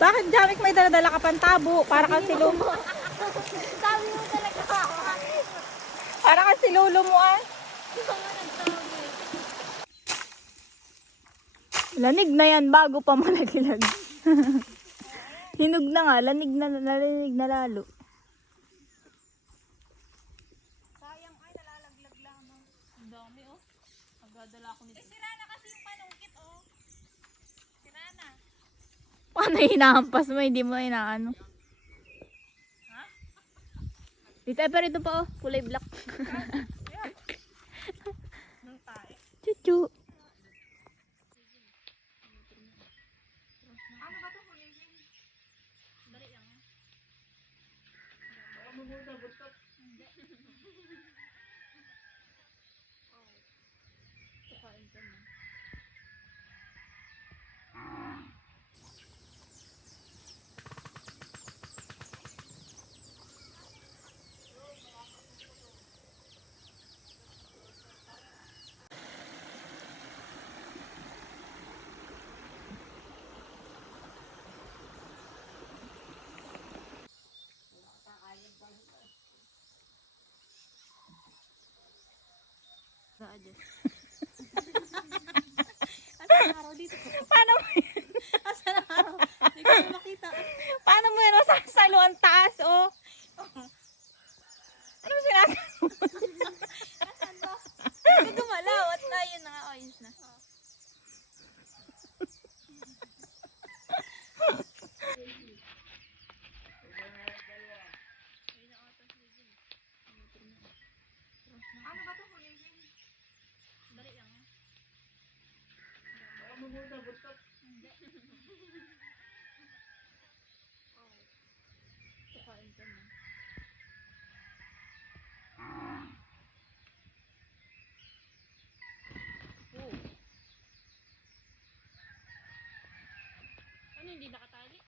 Bakit, Jamik, may daladala ka pang tabo? Para kang si Lolo. Sabi mo talaga ako. Para kang si Lolo mo ah. Hindi ko nga nagsabi. Lanig na yan bago pa malagilag. Hinog na nga, lanig na lalo. Sayang ay, nalalaglag lamang. Ang dami oh. Magdadala ako nito. Sira na kasi yung panungkit oh. Sira na. Paano hinahampas mo? Hindi mo inaano. Ha? Dito, pero ito pa oh. Kulay black. Nung tayo. Chuchu. Ano ba ito? Hulihin? Dali lang. Hindi. Kukain ka na. Asan ang araw dito? Paano mo yan? Asan ang araw? Hindi ko na makita. Paano mo yan? Masasalo ang taas oh. Ano mo sinasabi? Asan ba? Hindi gumalaw. At na yun na nga. Oh, yun na. Ano ba ito? Hulihin? Dali lang. Hindi.